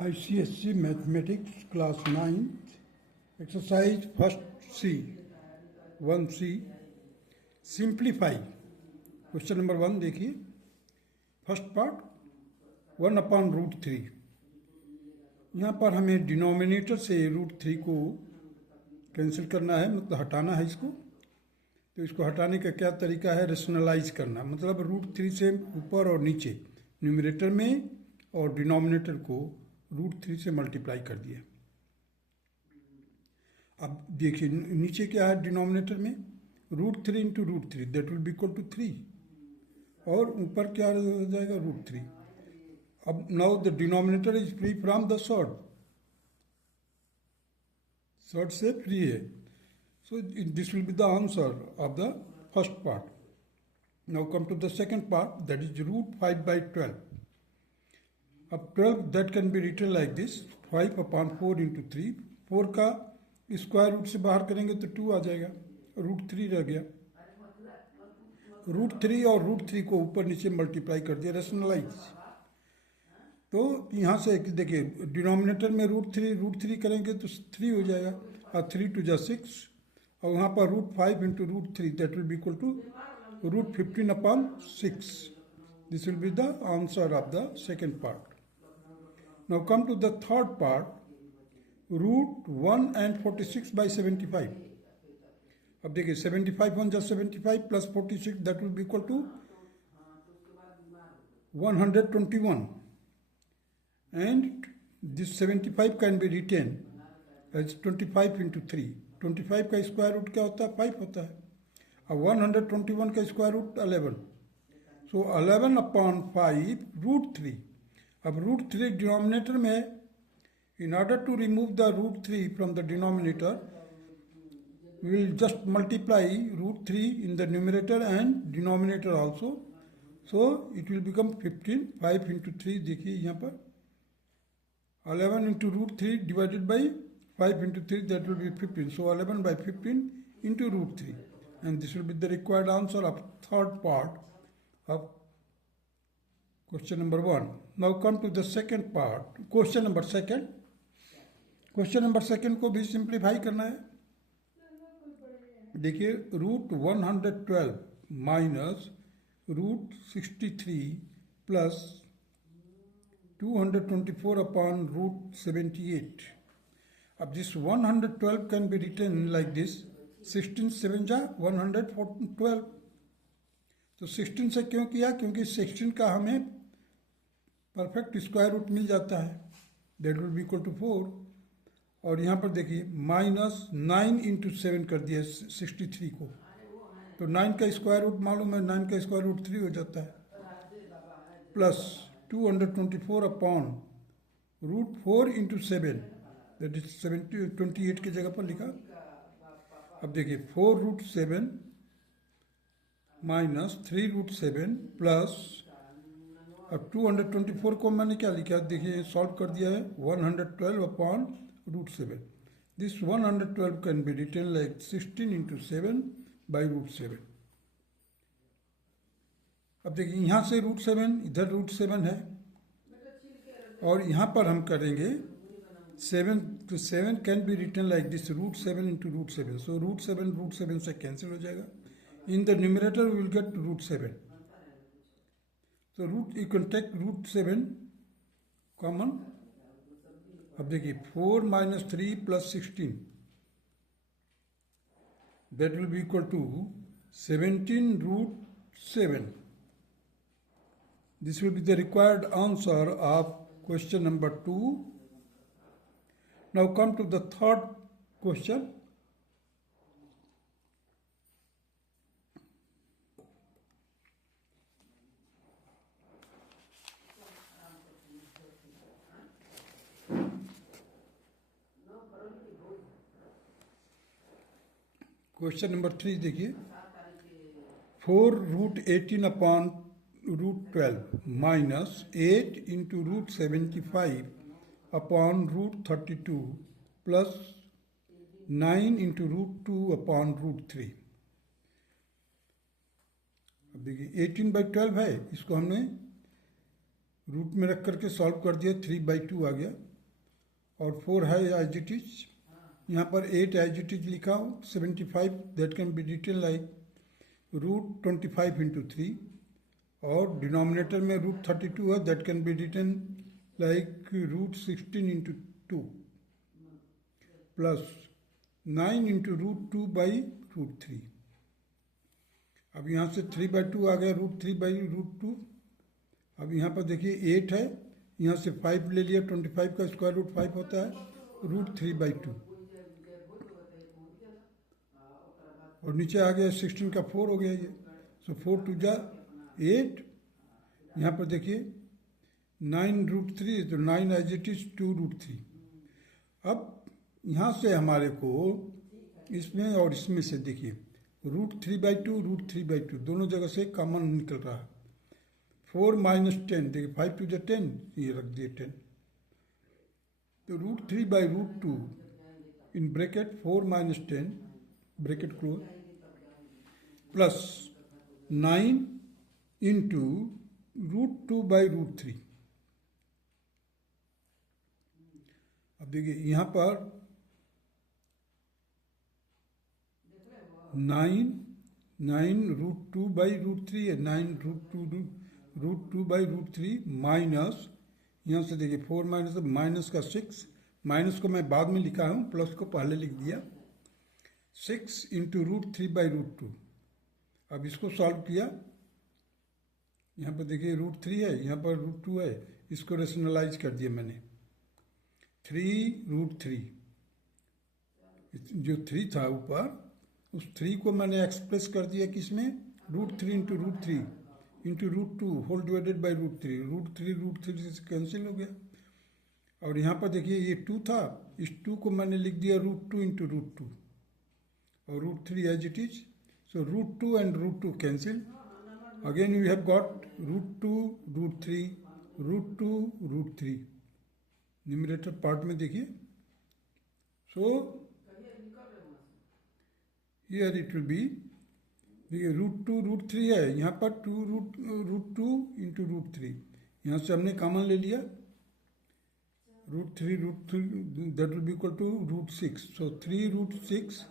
ICSC Mathematics Class 9th Exercise First C 1C Simplify question number 1 देखिए first part 1/√3। यहाँ पर हमें denominator से √3 को कैंसिल करना है, मतलब हटाना है इसको। तो इसको हटाने का क्या तरीका है, रेशनलाइज करना, मतलब √3 से ऊपर और नीचे न्यूमरेटर में और डिनोमिनेटर को √3 से मल्टीप्लाई कर दिया। अब देखिए नीचे क्या है, डिनोमिनेटर में √3 into √3 that will be equal to 3 और ऊपर क्या हो जाएगा √3। अब now the denominator is free from the surd से फ्री है, so this will be the answer of the first part. Now come to the second part that is √5/12। अब 12 that can be written like this 5/4 into 3। 4 का square root से बाहर करेंगे तो 2 आ जाएगा, √3 रह गया। √3 और √3 को ऊपर नीचे मल्टीप्लाई कर दिया, रेशनलाइज। तो यहाँ से देखिए डिनोमिनेटर में √3 करेंगे तो 3 हो जाएगा और 3 2 = 6 और वहाँ पर √5 into √3 that will be equal to √15/6। This will be the answer of the second part. Now come to the third part, √1 and 46/75। अब देखिए 75 1 = 75 plus 46 that will be equal to 121 and this 75 can be written as 25 into 3। 25 का square root क्या होता है, 5 होता है। अब 121 का स्क्वायर रूट 11, सो 11/5 √3। अब √3 डिनोमिनेटर में है, in order to remove the √3 from the denominator we will just multiply √3 in the numerator and denominator also, so it will become 15। 5 into 3 देखिए यहाँ पर 11 into √3 divided by 5 into 3 that will be 15, so 11/15 into √3 and this will be the required answer of third part of question number 1। Now come to the second part, question number 2। Question number 2 को भी simplify करना है। देखिए √112 minus √63 plus 224/√78। अब this 112 can be written like this 16 7 = 112। तो 16 से क्यों किया, क्योंकि 16 का हमें परफेक्ट स्क्वायर रूट मिल जाता है, that will be equal to 4। और यहाँ पर देखिए -9 इंटू 7 कर दिया 63 को, तो 9 का स्क्वायर रूट मालूम है, 9 का स्क्वायर रूट 3 हो जाता है, प्लस 224/√4 इंटू 7 दैट इज 28 की जगह पर लिखा। अब देखिए 4√7 माइनस 3√7 प्लस, अब 224 को मैंने क्या लिखा, देखिए सॉल्व कर दिया है 112/√7। This 112 can be written like 16 into 7/√7। अब देखिए यहाँ से √7, इधर √7 है और यहाँ पर हम करेंगे 7, तो 7 can be written like this √7 into √7, so √7 से कैंसिल हो जाएगा। In the numerator we will get √7, so you can take √7 common. अब देखिए 4 minus 3 plus 16 that will be equal to 17√7। This will be the required answer of question number 2। Now come to the third question। Question number 3 देखिए 4√18/√12 minus 8 into √75/√32 plus 9 into √2/√3। अब देखिए 18/12 है, इसको हमने root में रख करके सॉल्व कर दिया, 3/2 आ गया। और 4 है एज इट इज, यहाँ पर 8 एज इट इज लिखा हो, 75 that can be written like √25 into 3, और डिनोमिनेटर में √32 है, that can be written like √16 into 2 plus 9 into √2/√3। अब यहाँ से 3/2 आ गया, √3/√2। अब यहाँ पर देखिए 8 है, यहाँ से 5 ले लिया, 25 का स्क्वायर रूट 5 होता है √3/2, और नीचे आ गया 16 का 4 हो गया ये। सो 4 2 जा 8, यहाँ पर देखिए 9 √3, तो 9 एज इट इज 2 √3। अब यहाँ से हमारे को इसमें और इसमें से देखिए √3/2 √3/2 दोनों जगह से कॉमन निकल रहा है। 4 - 10, देखिए 5 2 जा 10, ये रख दिए 10, तो √3/√2 in bracket 4 - 10 bracket close plus 9 into √2/√3। अब देखिए यहाँ पर 9 √2/√3 है, 9 √2/√3 माइनस, यहाँ से देखिए 4 माइनस का 6, माइनस को मैं बाद में लिखा हूँ, प्लस को पहले लिख दिया, 6 इंटू √3/√2। अब इसको सॉल्व किया, यहाँ पर देखिए √3 है, यहाँ पर √2 है, इसको रेशनलाइज कर दिया मैंने। 3 जो 3 था ऊपर, उस 3 को मैंने एक्सप्रेस कर दिया किसमें, √3 into √3 into √2 whole divided by √3, √3 से कैंसिल हो गया। और यहाँ पर देखिए ये 2 था, इस 2 को मैंने लिख दिया √2 इंटू √2 और √3 as it is. So √2 and √2 cancel, again we have got √2 √3 √2 √3 numerator part में देखिए। So here it will be, देखिए √2 √3 है, यहाँ पर √2 इंटू √3, यहाँ से हमने कॉमन ले लिया, √3 that will be equal to √6, so 3 √6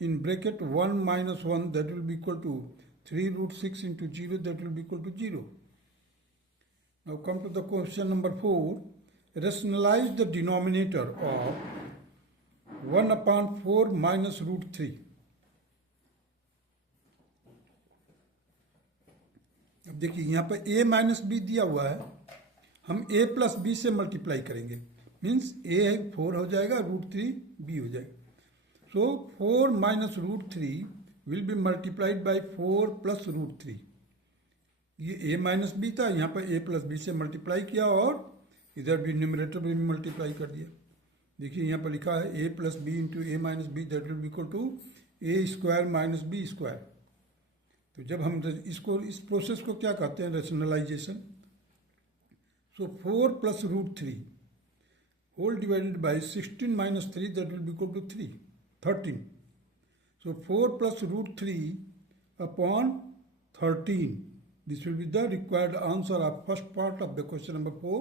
in bracket 1 minus 1 that will be equal to 3 √6 into 0, that will be equal to 0. Now come to the question number 4. Rationalize the denominator of 1/4 minus √3. अब देखिए यहाँ पर a minus B दिया हुआ है, हम a plus B से multiply करेंगे, मीन्स a है 4 हो जाएगा, √3 b हो जाएगा। सो 4 minus √3 will be multiplied by 4 plus √3। ये a माइनस बी था, यहाँ पर a प्लस बी से मल्टीप्लाई किया और इधर भी न्यूमरेटर में भी मल्टीप्लाई कर दिया। देखिए यहाँ पर लिखा है a plus b into a minus b that will be equal to a² minus b²। तो जब हम इसको, इस प्रोसेस को क्या कहते हैं, rationalisation. So 4 plus √3 whole divided by 16 minus 3 that will be equal to 13। So 4 plus √3 upon 13. This will be the required answer of first part of the question number 4.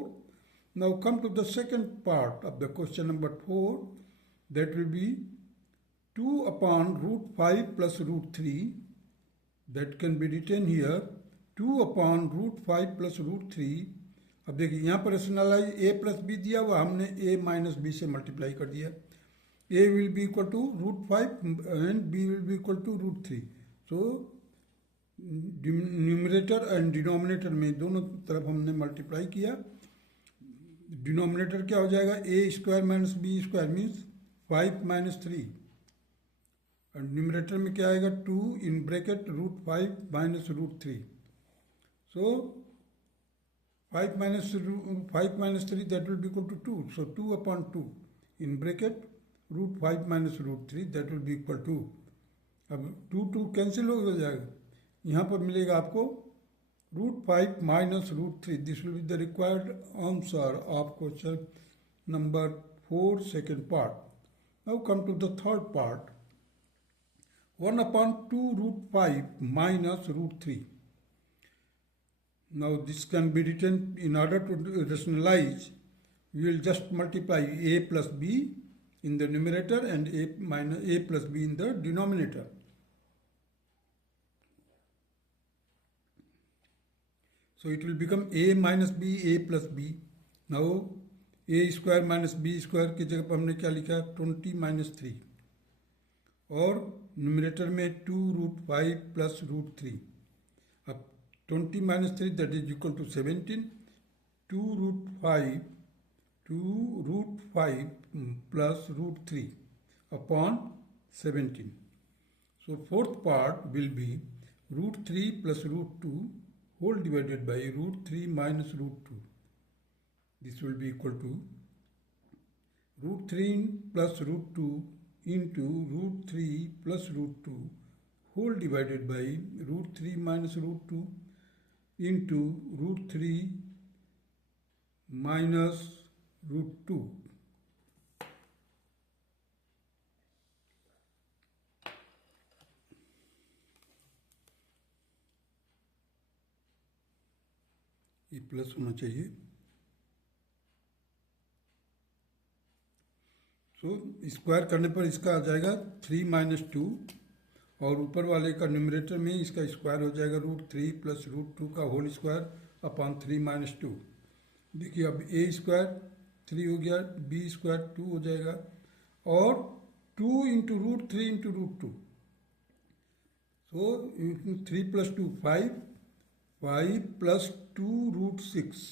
Now come to the second part of the question number 4. That will be 2 upon √5 plus √3. That can be written here 2 upon √5 plus √3. अब देखिए यहाँ पर rationalise a plus B दिया हुआ, हमने a minus B से multiply कर दिया। a will be equal to √5 and b will be equal to √3. So numerator and denominator में दोनों तरफ हमने मल्टीप्लाई किया। डिनोमिनेटर क्या हो जाएगा, a² minus b² means 5 minus 3, और न्यूमरेटर में क्या आएगा 2 in bracket √5 minus √3। So 5 minus 3 that will be equal to 2. So 2 upon 2 in bracket √5 minus √3 that will be equal to, अब 2 कैंसिल हो जाएगा, यहाँ पर मिलेगा आपको √5 minus √3. This will be the required answer of question number 4 second part. Now come to the third part. 1/2 minus √3. Now this can be written, in order to rationalize, we will just multiply a plus b in the numerator and a plus b in the denominator. So it will become a minus b, a plus b. Now a square minus b square की जगह पर हमने क्या लिखा? 20 minus 3 और numerator में 2 root 5 plus root 3. अब 20 minus 3 that is equal to 17. 2 root 5 plus root 3 upon 17. So fourth part will be root 3 plus root 2 whole divided by root 3 minus root 2. This will be equal to root 3 plus root 2 into root 3 plus root 2 whole divided by root 3 minus root 2 into root 3 minus root 2. ये plus होना चाहिए. तो square करने पर इसका आ जाएगा 3 minus 2 और ऊपर वाले का न्यूमरेटर में इसका स्क्वायर हो जाएगा रूट 3 प्लस रूट 2 का होल स्क्वायर अपॉन 3 minus 2. देखिए अब a स्क्वायर 3 हो गया, b स्क्वायर 2 हो जाएगा और 2 into root 3 into root 2. So 3 plus 2 5 plus 2 root 6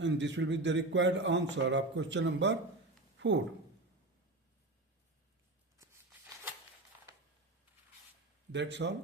and this will be the required answer of question number 4. That's all.